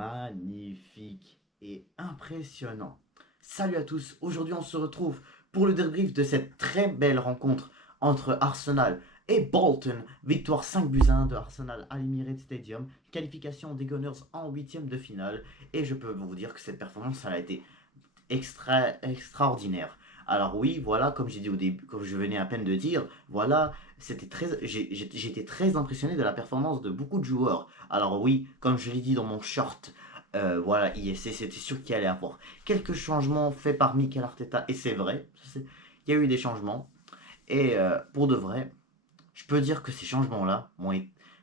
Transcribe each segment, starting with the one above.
magnifique et impressionnant. Salut à tous, aujourd'hui on se retrouve pour le débrief de cette très belle rencontre entre Arsenal et Bolton. Victoire 5-1 de Arsenal à l'Emirates Stadium, qualification des Gunners en huitième de finale. Et je peux vous dire que cette performance elle a été extraordinaire. Alors oui, voilà, comme j'ai dit au début, comme je venais à peine de dire, voilà, j'étais très impressionné de la performance de beaucoup de joueurs. Alors oui, comme je l'ai dit dans mon short, voilà, ISC, c'était sûr qu'il allait avoir quelques changements faits par Mikel Arteta, et c'est vrai, il y a eu des changements, et pour de vrai, je peux dire que ces changements-là,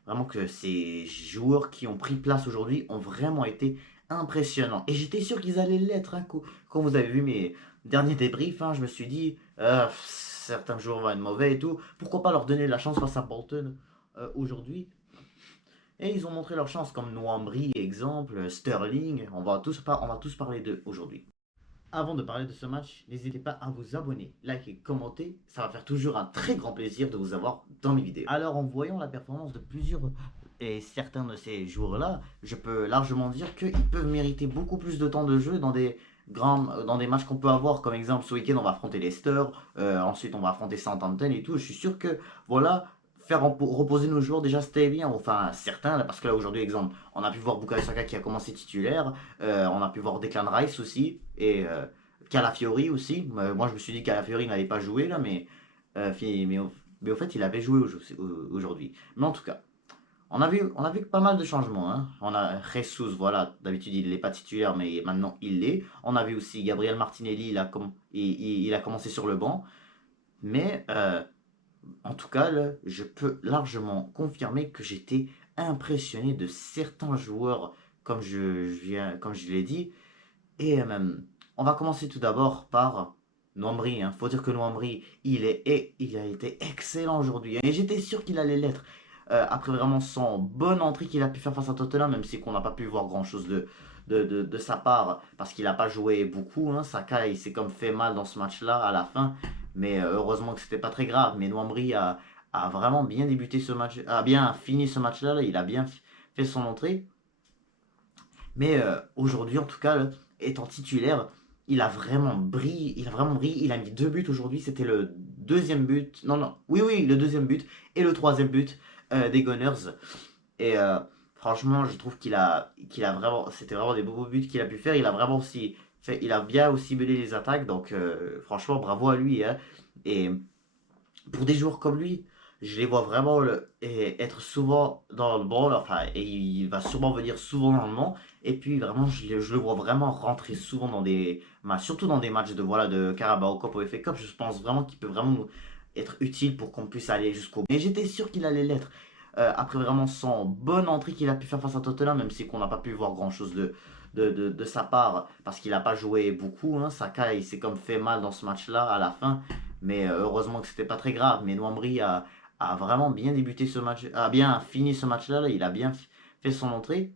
vraiment que ces joueurs qui ont pris place aujourd'hui ont vraiment été impressionnants. Et j'étais sûr qu'ils allaient l'être. Hein, quand vous avez vu mes derniers débriefs, hein, je me suis dit, certains joueurs vont être mauvais et tout. Pourquoi pas leur donner la chance face à Bolton aujourd'hui. Et ils ont montré leur chance, comme Nwambry, exemple, Sterling. On va tous parler d'eux aujourd'hui. Avant de parler de ce match, n'hésitez pas à vous abonner, liker, commenter. Ça va faire toujours un très grand plaisir de vous avoir dans mes vidéos. Alors, en voyant la performance de plusieurs et certains de ces joueurs-là, je peux largement dire qu'ils peuvent mériter beaucoup plus de temps de jeu dans des matchs qu'on peut avoir. Comme exemple, ce week-end, on va affronter Leicester. Ensuite, on va affronter Southampton et tout. Je suis sûr que, voilà, faire reposer nos joueurs, déjà, c'était bien. Enfin, certains, là, parce que là, aujourd'hui, exemple, on a pu voir Bukayo Saka qui a commencé titulaire. On a pu voir Declan Rice aussi. Et Calafiori aussi. Moi, je me suis dit que Calafiori n'allait pas jouer, là, mais au fait, il avait joué aujourd'hui. Mais en tout cas, on a vu pas mal de changements. Hein. On a Jesus, voilà, d'habitude il n'est pas titulaire, mais maintenant il l'est. On a vu aussi Gabriel Martinelli, il a commencé sur le banc. Mais en tout cas, là, je peux largement confirmer que j'étais impressionné de certains joueurs, comme je l'ai dit. Et on va commencer tout d'abord par Nwambry. Hein. Faut dire que Nwambry, il a été excellent aujourd'hui. Hein. Et j'étais sûr qu'il allait l'être. Après vraiment son bonne entrée qu'il a pu faire face à Tottenham, même si on n'a pas pu voir grand chose de sa part, parce qu'il n'a pas joué beaucoup. Hein. Saka, il s'est comme fait mal dans ce match-là à la fin. Mais heureusement que c'était pas très grave. Mais Nwambry a vraiment bien débuté ce match, a bien fini ce match-là. Là. Il a bien fait son entrée. Mais aujourd'hui, en tout cas, là, étant titulaire, il a vraiment brillé. Il a mis deux buts aujourd'hui. C'était le deuxième but. Non, non. Oui, oui, le deuxième but et le troisième but des Gunners. Et franchement, je trouve qu'il a vraiment, c'était vraiment des beaux buts qu'il a pu faire. Il a vraiment aussi fait, il a bien aussi mené les attaques. Donc, franchement, bravo à lui. Hein. Et pour des joueurs comme lui, je les vois vraiment être souvent dans le banc, enfin, et il va sûrement venir souvent dans le banc. Et puis vraiment, je le vois vraiment rentrer souvent dans des matchs, surtout dans des matchs de, voilà, de Carabao Cup ou FA Cup. Je pense vraiment qu'il peut vraiment nous être utile pour qu'on puisse aller jusqu'au bout. Mais j'étais sûr qu'il allait l'être. Après vraiment son bonne entrée qu'il a pu faire face à Tottenham, même si on n'a pas pu voir grand chose de sa part, parce qu'il n'a pas joué beaucoup. Hein. Saka, il s'est comme fait mal dans ce match-là à la fin. Mais heureusement que c'était pas très grave. Mais Nwambry a vraiment bien débuté ce match, a bien fini ce match-là. Là, il a bien fait son entrée.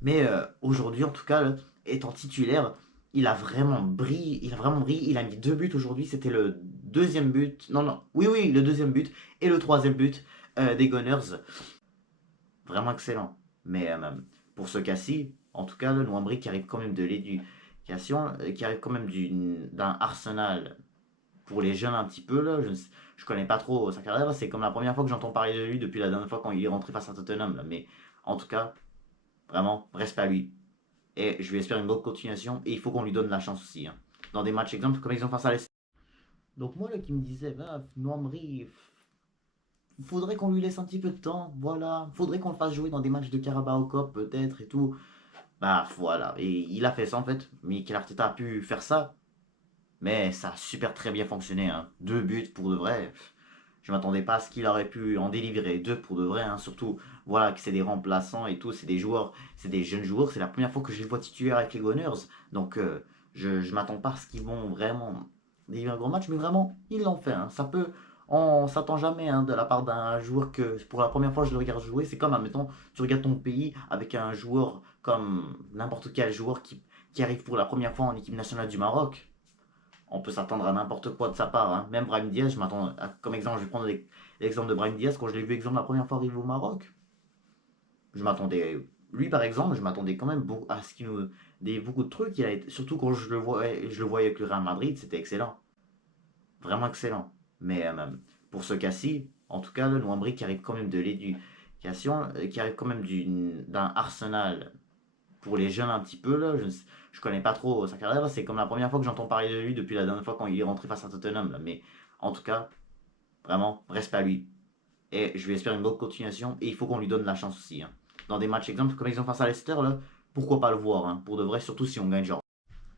Mais aujourd'hui, en tout cas, là, étant titulaire, il a vraiment brillé. Il a vraiment brillé. Il a mis deux buts aujourd'hui. C'était le deuxième but. Non, non. Oui, oui, le deuxième but et le troisième but des Gunners. Vraiment excellent. Mais pour ce cas-ci, en tout cas, le Nwambry qui arrive quand même de l'éducation, qui arrive quand même d'un Arsenal pour les jeunes un petit peu là, je connais pas trop sa carrière, c'est comme la première fois que j'entends parler de lui depuis la dernière fois quand il est rentré face à Tottenham là. Mais en tout cas, vraiment, respect à lui. Et je lui espère une bonne continuation et il faut qu'on lui donne la chance aussi. Hein. Dans des matchs exemples comme exemple face à Leicester. Donc moi là qui me disait, bah, Nwambry, faudrait qu'on lui laisse un petit peu de temps, voilà. Faudrait qu'on le fasse jouer dans des matchs de Carabao Cup peut-être et tout. Bah voilà, et il a fait ça en fait. Mikel Arteta a pu faire ça. Mais ça a super très bien fonctionné. Hein. Deux buts pour de vrai. Je m'attendais pas à ce qu'il aurait pu en délivrer deux pour de vrai. Hein. Surtout, voilà, que c'est des remplaçants et tout. C'est des joueurs, c'est des jeunes joueurs. C'est la première fois que je les vois titulaires avec les Gunners. Donc, je m'attends pas à ce qu'ils vont vraiment délivrer un grand match. Mais vraiment, ils l'ont fait. Hein. On s'attend jamais hein, de la part d'un joueur que pour la première fois je le regarde jouer. C'est comme, admettons, tu regardes ton pays avec un joueur comme n'importe quel joueur qui arrive pour la première fois en équipe nationale du Maroc. On peut s'attendre à n'importe quoi de sa part. Hein. Même Brahim Diaz, je m'attends comme exemple, je vais prendre l'exemple de Brahim Diaz. Quand je l'ai vu exemple la première fois arriver au Maroc, je m'attendais lui par exemple, je m'attendais quand même à ce qu'il nous dé beaucoup de trucs. Surtout quand je le voyais avec le Real Madrid, c'était excellent. Vraiment excellent. Mais pour ce cas-ci, en tout cas, le Noambry qui arrive quand même de l'éducation, qui arrive quand même d'un Arsenal pour les jeunes un petit peu, là, je connais pas trop sa carrière, c'est comme la première fois que j'entends parler de lui depuis la dernière fois quand il est rentré face à Tottenham. Là. Mais en tout cas, vraiment, respect à lui. Et je lui espère une bonne continuation. Et il faut qu'on lui donne la chance aussi. Hein. Dans des matchs exemples comme ils ont face à Leicester, là, pourquoi pas le voir hein, pour de vrai, surtout si on gagne genre.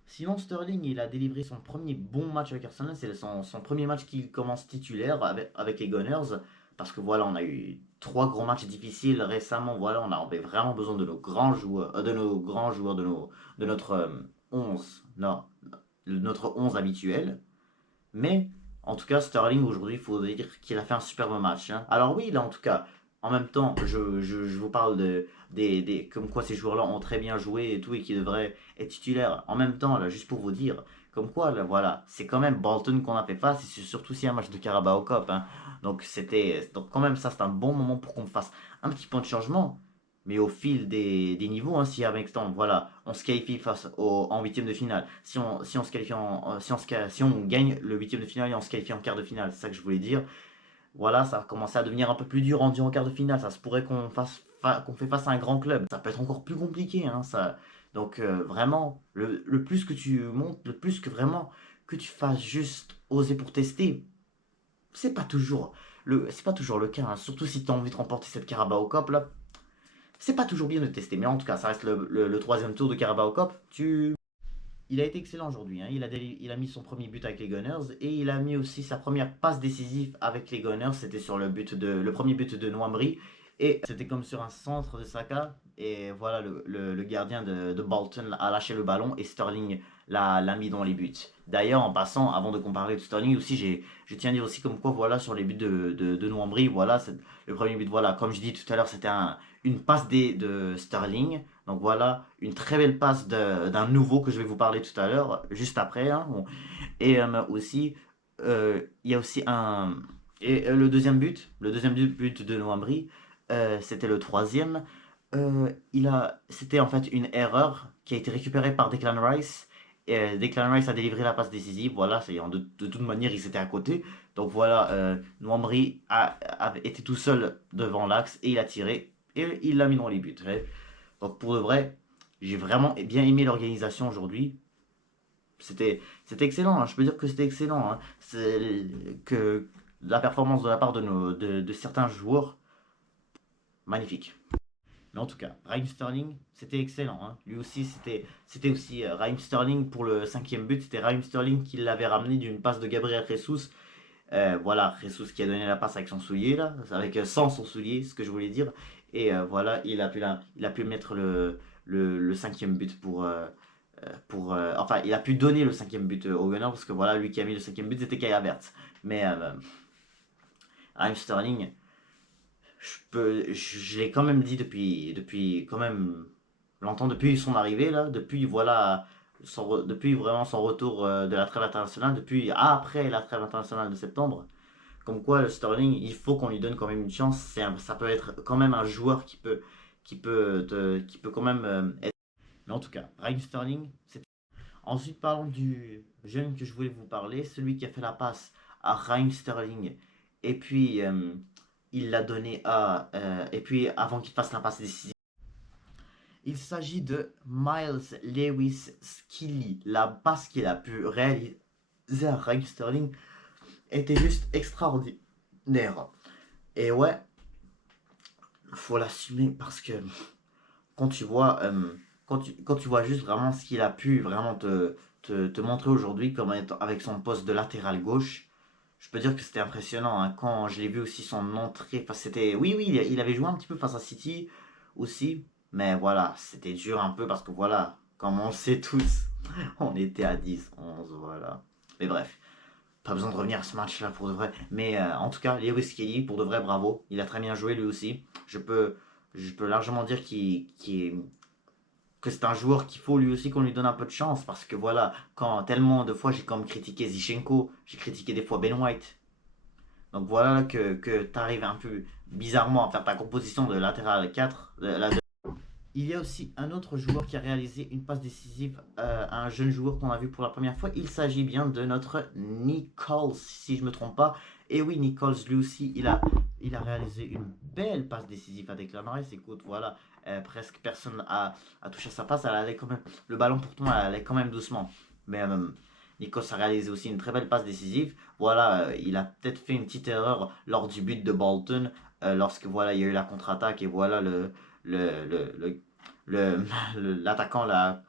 Sinon, Sterling, il a délivré son premier bon match avec Arsenal. C'est son premier match qu'il commence titulaire avec les Gunners. Parce que voilà, on a eu trois gros matchs difficiles récemment. Voilà, on avait vraiment besoin de nos grands joueurs, de notre 11, non, de notre 11 habituel. Mais en tout cas, Sterling aujourd'hui, il faut dire qu'il a fait un superbe match. Hein. Alors oui, là en tout cas, en même temps, je vous parle comme quoi ces joueurs-là ont très bien joué et tout et qui devraient être titulaires. En même temps, là, juste pour vous dire, comme quoi, là, voilà, c'est quand même Bolton qu'on a fait face et c'est surtout si un match de Carabao Cup. Hein. Donc quand même ça, c'est un bon moment pour qu'on fasse un petit point de changement. Mais au fil des niveaux, hein, si avec temps, voilà, on se qualifie en huitième de finale, si on se qualifie si on gagne le huitième de finale et on se qualifie en quart de finale, c'est ça que je voulais dire. Voilà, ça a commencé à devenir un peu plus dur rendu en quart de finale. Ça se pourrait qu'on fait face à un grand club. Ça peut être encore plus compliqué, hein, ça. Donc vraiment, le plus que tu montes, le plus que vraiment que tu fasses juste oser pour tester, c'est pas toujours c'est pas toujours le cas. Hein. Surtout si tu as envie de remporter cette Carabao Cup là, c'est pas toujours bien de tester, mais en tout cas, ça reste le troisième tour de Carabao Cup. Il a été excellent aujourd'hui. Hein. Il a mis son premier but avec les Gunners et il a mis aussi sa première passe décisive avec les Gunners. C'était sur le premier but de Nwambry. Et c'était comme sur un centre de Saka. Et voilà, le gardien de Bolton a lâché le ballon et Sterling l'a mis dans les buts. D'ailleurs, en passant, avant de comparer de Sterling aussi, je tiens à dire aussi comme quoi, voilà, sur les buts de Nwambry, voilà, le premier but, voilà, comme je dis tout à l'heure, c'était une passe de Sterling. Donc voilà, une très belle passe d'un nouveau que je vais vous parler tout à l'heure, juste après. Hein. Bon. Et aussi, il y a aussi un... Et le deuxième but de Noambry, c'était le troisième. C'était en fait une erreur qui a été récupérée par Declan Rice. Et Declan Rice a délivré la passe décisive. Voilà, de toute manière, il s'était à côté. Donc voilà, Noambry été tout seul devant l'axe et il a tiré. Et il l'a mis dans les buts. Donc pour de vrai, j'ai vraiment bien aimé l'organisation aujourd'hui. C'était excellent, hein. Je peux dire que c'était excellent. Hein. Que la performance de la part de certains joueurs, magnifique. Mais en tout cas, Raheem Sterling, c'était excellent. Hein. Lui aussi, c'était aussi Raheem Sterling pour le cinquième but. C'était Raheem Sterling qui l'avait ramené d'une passe de Gabriel Jesus. Voilà, Jesus qui a donné la passe avec son soulier, là, sans son soulier, ce que je voulais dire. Et voilà, il a pu mettre le cinquième but enfin, il a pu donner le cinquième but au Gunner parce que voilà, lui qui a mis le cinquième but, c'était Kai Havertz. Mais Raheem Sterling, je l'ai quand même dit depuis quand même longtemps, depuis son arrivée, là, depuis voilà, depuis vraiment son retour de la trêve internationale, depuis après la trêve internationale de septembre. Comme quoi, le Sterling, il faut qu'on lui donne quand même une chance. Ça peut être quand même un joueur qui peut quand même être. Mais en tout cas, Raheem Sterling, c'est. Ensuite, parlons du jeune que je voulais vous parler, celui qui a fait la passe à Raheem Sterling. Et puis, il l'a donné à. Et puis, avant qu'il fasse la passe décisive. Il s'agit de Miles Lewis Skelly. La passe qu'il a pu réaliser à Raheem Sterling était juste extraordinaire. Et ouais, faut l'assumer parce que quand tu vois, quand tu vois juste vraiment ce qu'il a pu vraiment te montrer aujourd'hui comme avec son poste de latéral gauche, je peux dire que c'était impressionnant. Hein. Quand je l'ai vu aussi son entrée, c'était, oui, il avait joué un petit peu face à City aussi, mais voilà, c'était dur un peu parce que voilà, comme on le sait tous, on était à 10, 11, voilà. Mais bref. Pas besoin de revenir à ce match-là pour de vrai. Mais en tout cas, Lewis Kelly, pour de vrai, bravo. Il a très bien joué lui aussi. Je peux largement dire que c'est un joueur qu'il faut lui aussi qu'on lui donne un peu de chance. Parce que voilà, quand tellement de fois j'ai comme critiqué Zichenko, j'ai critiqué des fois Ben White. Donc voilà que tu arrives un peu bizarrement à faire ta composition de latéral 4. Il y a aussi un autre joueur qui a réalisé une passe décisive à un jeune joueur qu'on a vu pour la première fois. Il s'agit bien de notre Nichols, si je ne me trompe pas. Et oui, Nichols, lui aussi, il a réalisé une belle passe décisive à Declan Rice. Écoute, voilà, presque personne a touché sa passe. Elle allait quand même, le ballon pourtant, elle allait quand même doucement. Mais Nichols a réalisé aussi une très belle passe décisive. Voilà, il a peut-être fait une petite erreur lors du but de Bolton, lorsque voilà, il y a eu la contre-attaque et voilà le, le, le le, l'attaquant là,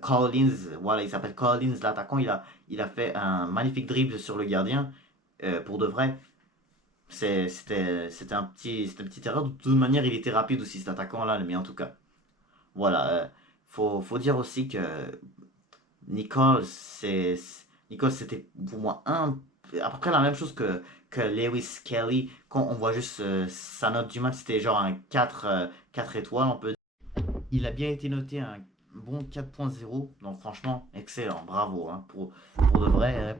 Collins, voilà, il s'appelle Collins, l'attaquant, il a fait un magnifique dribble sur le gardien, pour de vrai. C'était une petite erreur. De toute manière, il était rapide aussi cet attaquant là, mais en tout cas, voilà. Faut dire aussi que Nicole, Nicole, c'était pour moi à peu près la même chose que Lewis Kelly. Quand on voit juste sa note du match, c'était genre un 4 étoiles, on peut. Il a bien été noté un bon 4.0, donc franchement, excellent, bravo. Hein, pour de vrai, hein,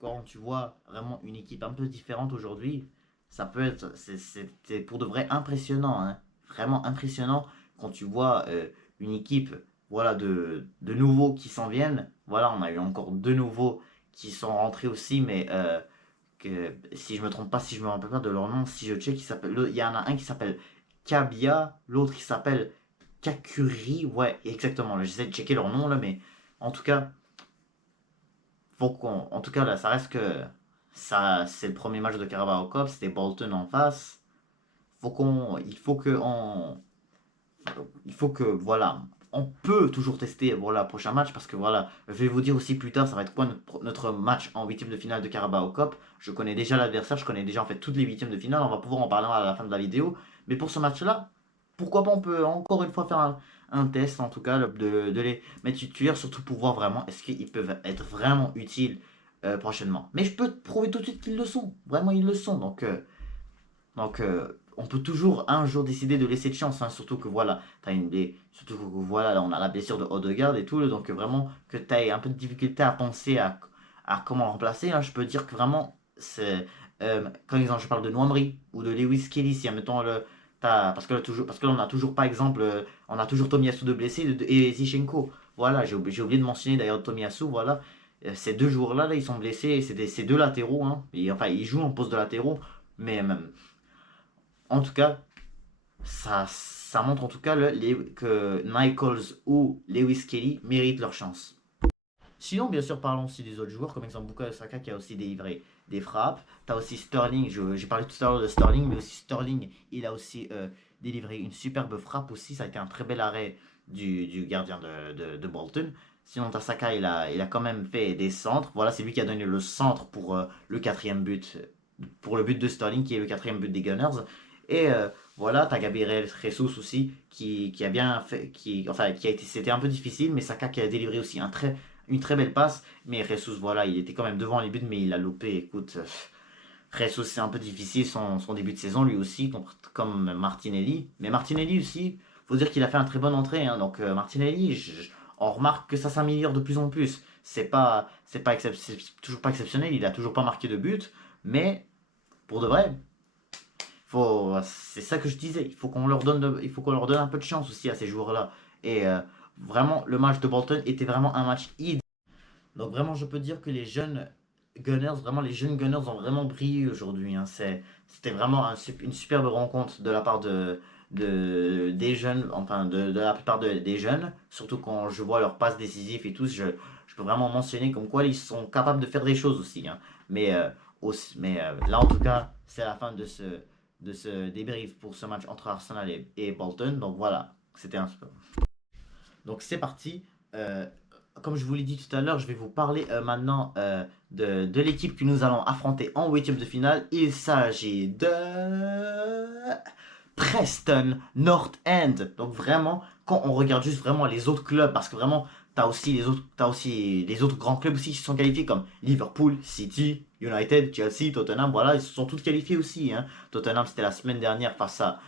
quand tu vois vraiment une équipe un peu différente aujourd'hui, ça peut être, c'est pour de vrai impressionnant, hein, vraiment impressionnant quand tu vois une équipe voilà, de nouveaux qui s'en viennent. Voilà, on a eu encore deux nouveaux qui sont rentrés aussi, mais si je me trompe pas, si je me rappelle pas de leur nom, si je check, il y en a un qui s'appelle Kabia, l'autre qui s'appelle Kakuri, ouais, exactement. J'essaie de checker leur nom là, mais en tout cas, en tout cas là, ça reste que ça, c'est le premier match de Carabao Cup, c'était Bolton en face. Il faut que, voilà, on peut toujours tester voilà, le prochain match parce que voilà, je vais vous dire aussi plus tard, ça va être quoi notre match en huitième de finale de Carabao Cup. Je connais déjà l'adversaire, je connais déjà en fait toutes les huitièmes de finale, on va pouvoir en parler à la fin de la vidéo. Mais pour ce match-là, pourquoi pas on peut encore une fois faire un test en tout cas de les mettre titulaires, surtout pour voir vraiment est-ce qu'ils peuvent être vraiment utiles prochainement. Mais je peux te prouver tout de suite qu'ils le sont, vraiment ils le sont, donc, on peut toujours un jour décider de laisser de chance, hein, surtout que voilà, surtout que voilà, là, on a la blessure de Odegaard et tout, donc vraiment que tu as un peu de difficulté à penser à comment remplacer, hein, je peux dire que vraiment, quand exemple, je parle de Noamri ou de Lewis Kelly, si admettons parce que là, on a toujours, par exemple, on a toujours Tomiyasu de blessé et Zichenko. Voilà, j'ai oublié de mentionner d'ailleurs Tomiyasu, voilà. Ces deux joueurs-là, là, ils sont blessés, ces deux latéraux, hein, enfin, ils jouent en poste de latéraux, mais en tout cas, ça montre en tout cas que Nichols ou Lewis Kelly méritent leur chance. Sinon, bien sûr, parlons aussi des autres joueurs, comme exemple Bukayo Saka qui a aussi délivré des frappes. Tu as aussi Sterling, j'ai parlé tout à l'heure de Sterling, mais aussi Sterling, il a aussi délivré une superbe frappe aussi. Ça a été un très bel arrêt du gardien de Bolton. Sinon, tu as Saka, il a quand même fait des centres. Voilà, c'est lui qui a donné le centre pour le quatrième but, pour le but de Sterling, qui est le quatrième but des Gunners. Et voilà, tu as Gabriel Jesus aussi, qui a bien fait, enfin, qui a été, c'était un peu difficile, mais Saka qui a délivré aussi une très belle passe. Mais Jesus, voilà, il était quand même devant les buts, mais il a loupé. Écoute, Jesus, c'est un peu difficile son début de saison, lui aussi, comme Martinelli. Mais Martinelli aussi, faut dire qu'il a fait un très bonne entrée. Hein, donc Martinelli, on remarque que ça s'améliore de plus en plus. C'est toujours pas exceptionnel, il a toujours pas marqué de but, mais pour de vrai, c'est ça que je disais. Il faut qu'on leur donne un peu de chance aussi à ces joueurs-là. Et vraiment, le match de Bolton était vraiment un match idéal. Donc vraiment, je peux dire que les jeunes Gunners ont vraiment brillé aujourd'hui. Hein. C'était vraiment une superbe rencontre de la part des jeunes, enfin de la plupart des jeunes. Surtout quand je vois leurs passes décisives et tout, je peux vraiment mentionner comme quoi ils sont capables de faire des choses aussi. Hein. Mais là, en tout cas, c'est la fin de ce débrief pour ce match entre Arsenal et Bolton. Donc voilà, c'était un super. Donc c'est parti. Euh, Comme je vous l'ai dit tout à l'heure, je vais vous parler maintenant de l'équipe que nous allons affronter en huitième de finale. Il s'agit de Preston North End. Donc vraiment, quand on regarde juste vraiment les autres clubs, parce que vraiment, t'as aussi les autres grands clubs aussi qui se sont qualifiés comme Liverpool, City, United, Chelsea, Tottenham. Voilà, ils se sont tous qualifiés aussi. Hein. Tottenham, c'était la semaine dernière face à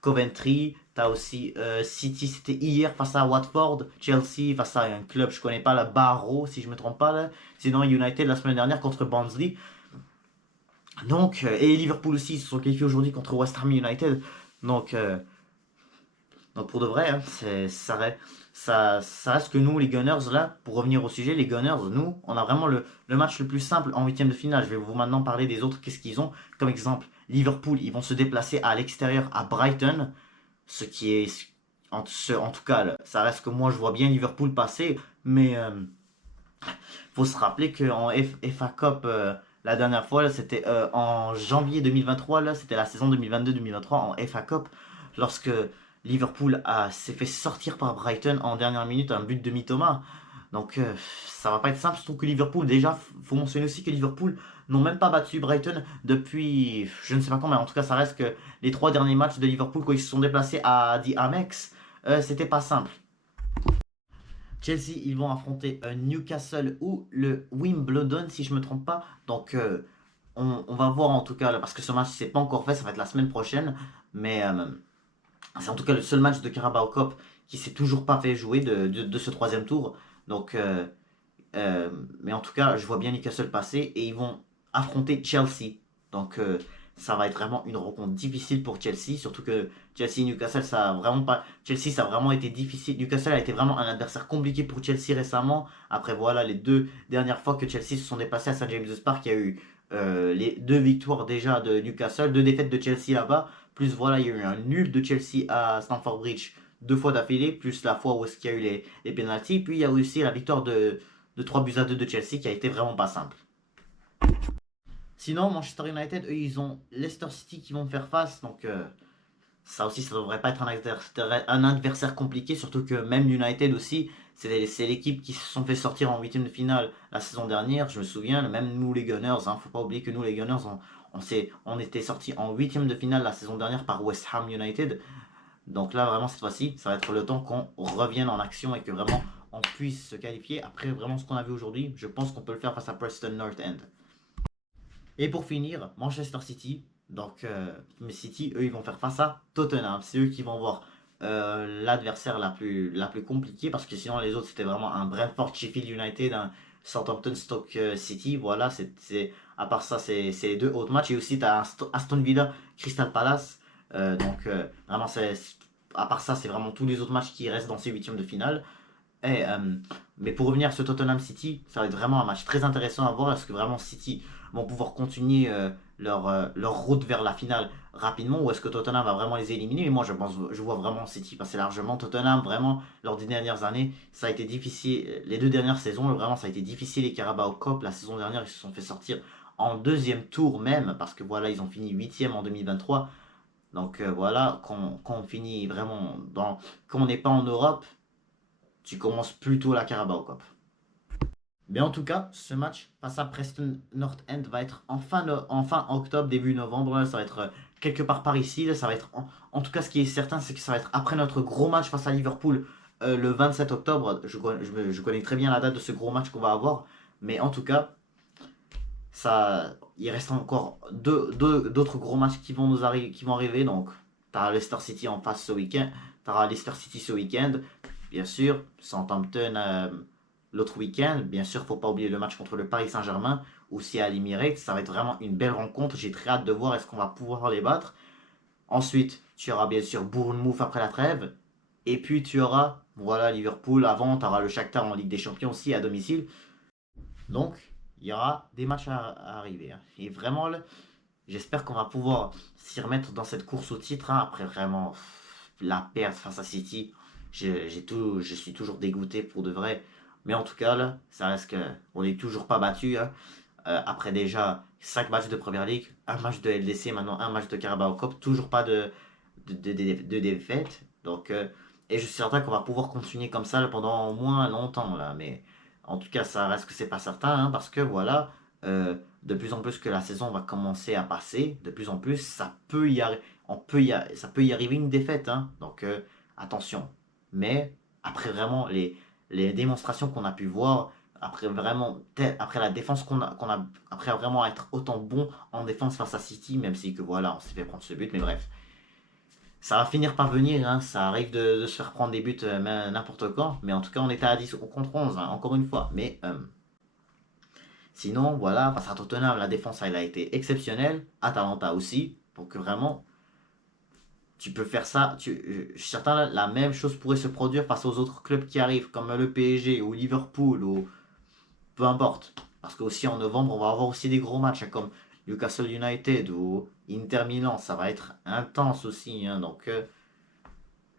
Coventry. T'as aussi City, c'était hier face à Watford. Chelsea face à un club, je connais pas, la Barrow, si je me trompe pas. Là. Sinon, United la semaine dernière contre Barnsley. Donc, et Liverpool aussi, ils se sont qualifiés aujourd'hui contre West Ham United. Donc, Donc pour de vrai, hein, ça reste que nous, les Gunners, là, pour revenir au sujet, les Gunners, nous, on a vraiment le match le plus simple en huitième de finale. Je vais vous maintenant parler des autres, qu'est-ce qu'ils ont. Comme exemple, Liverpool, ils vont se déplacer à l'extérieur à Brighton, ce qui est, en tout cas, là, ça reste que moi, je vois bien Liverpool passer, mais faut se rappeler qu'en FA Cup, la dernière fois, là, c'était en janvier 2023, là, c'était la saison 2022-2023 en FA Cup, lorsque s'est fait sortir par Brighton en dernière minute, un but de Mitoma. Donc ça va pas être simple, surtout que Liverpool, déjà, faut mentionner aussi que Liverpool n'ont même pas battu Brighton depuis, je ne sais pas quand, mais en tout cas, ça reste que les trois derniers matchs de Liverpool, quand ils se sont déplacés à The Amex, c'était pas simple. Chelsea, ils vont affronter Newcastle ou le Wimbledon, si je me trompe pas. Donc, on va voir en tout cas, là, parce que ce match, c'est pas encore fait, ça va être la semaine prochaine. Mais c'est en tout cas le seul match de Carabao Cup qui s'est toujours pas fait jouer de ce troisième tour. Donc, mais en tout cas, je vois bien Newcastle passer et ils vont affronter Chelsea. Donc, ça va être vraiment une rencontre difficile pour Chelsea. Surtout que Chelsea et Newcastle, ça a vraiment pas. Chelsea, ça a vraiment été difficile. Newcastle a été vraiment un adversaire compliqué pour Chelsea récemment. Après, voilà, les deux dernières fois que Chelsea se sont déplacés à St. James's Park, il y a eu les deux victoires déjà de Newcastle, deux défaites de Chelsea là-bas. Plus, voilà, il y a eu un nul de Chelsea à Stamford Bridge deux fois d'affilée. Plus la fois où est-ce qu'il y a eu les pénaltys. Puis, il y a aussi la victoire de 3 buts à 2 de Chelsea qui a été vraiment pas simple. Sinon, Manchester United, eux, ils ont Leicester City qui vont faire face. Donc, ça aussi, ça devrait pas être un adversaire compliqué. Surtout que même United aussi, c'est l'équipe qui se sont fait sortir en huitième de finale la saison dernière. Je me souviens, même nous les Gunners, hein, faut pas oublier que nous les Gunners, on était sortis en huitième de finale la saison dernière par West Ham United. Donc là, vraiment, cette fois-ci, ça va être le temps qu'on revienne en action et que vraiment on puisse se qualifier. Après vraiment ce qu'on a vu aujourd'hui, je pense qu'on peut le faire face à Preston North End. Et pour finir, Manchester City. Donc, mais City, eux, ils vont faire face à Tottenham. C'est eux qui vont voir l'adversaire la plus compliquée parce que sinon, les autres, c'était vraiment un Brentford Sheffield United, un Southampton Stoke City. Voilà, à part ça, c'est les deux autres matchs. Et aussi, tu as Aston Villa Crystal Palace. Donc, vraiment, à part ça, c'est vraiment tous les autres matchs qui restent dans ces huitièmes de finale. Et, mais pour revenir sur Tottenham City, ça va être vraiment un match très intéressant à voir. Est-ce que vraiment City vont pouvoir continuer leur route vers la finale rapidement ou est-ce que Tottenham va vraiment les éliminer? Mais moi, je vois vraiment City passer largement. Tottenham, vraiment, lors des dernières années, ça a été difficile. Les deux dernières saisons, vraiment, ça a été difficile. Les Carabao Cup, la saison dernière, ils se sont fait sortir en deuxième tour même parce que voilà, ils ont fini huitième en 2023. Donc voilà, quand on finit vraiment quand on n'est pas en Europe, tu commences plutôt la Carabao Cup. Mais en tout cas, ce match face à Preston North End va être en fin octobre, début novembre. Ça va être quelque part par ici. Ça va être en tout cas, ce qui est certain, c'est que ça va être après notre gros match face à Liverpool le 27 octobre. Je connais très bien la date de ce gros match qu'on va avoir. Mais en tout cas, il reste encore d'autres gros matchs qui vont arriver. Donc, tu as Leicester City en face ce week-end. Tu auras Leicester City ce week-end. Bien sûr, Southampton l'autre week-end. Bien sûr, faut pas oublier le match contre le Paris Saint-Germain, aussi à l'Emirates. Ça va être vraiment une belle rencontre. J'ai très hâte de voir est-ce qu'on va pouvoir les battre. Ensuite, tu auras bien sûr Bournemouth après la trêve. Et puis tu auras, voilà, Liverpool. Avant, tu auras le Shakhtar en Ligue des Champions aussi à domicile. Donc, il y aura des matchs à arriver, hein. Et vraiment, là, j'espère qu'on va pouvoir s'y remettre dans cette course au titre, hein, après vraiment la perte face à City. Je suis toujours dégoûté pour de vrai. Mais en tout cas, là, ça reste que on n'est toujours pas battu, hein. Après déjà 5 matchs de Première League, un match de LDC, maintenant un match de Carabao Cup, toujours pas de défaite. Donc, et je suis certain qu'on va pouvoir continuer comme ça là, pendant au moins longtemps là. Mais en tout cas, ça reste que c'est pas certain, hein, parce que voilà, de plus en plus que la saison va commencer à passer, de plus en plus, ça peut y arriver une défaite, hein. Donc attention. Mais après vraiment les démonstrations qu'on a pu voir, après la défense après vraiment être autant bon en défense face à City, même si que voilà, on s'est fait prendre ce but, mais bref. Ça va finir par venir, hein, ça arrive de se faire prendre des buts n'importe quand, mais en tout cas on était à 10 contre 11, hein, encore une fois. Mais sinon, voilà, face à Tottenham, la défense elle a été exceptionnelle, Atalanta aussi, pour que vraiment tu peux faire ça. Je suis certain la même chose pourrait se produire face aux autres clubs qui arrivent, comme le PSG ou Liverpool ou peu importe. Parce qu'aussi en novembre, on va avoir aussi des gros matchs hein, comme Newcastle United ou Inter Milan. Ça va être intense aussi. Hein, donc,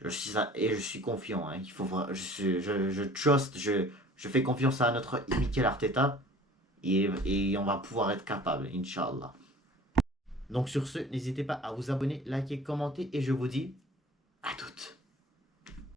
je suis confiant. Hein, il faut, je trust, je fais confiance à notre Mikel Arteta et on va pouvoir être capable, Inch'Allah. Donc sur ce, n'hésitez pas à vous abonner, liker, commenter et je vous dis à toutes.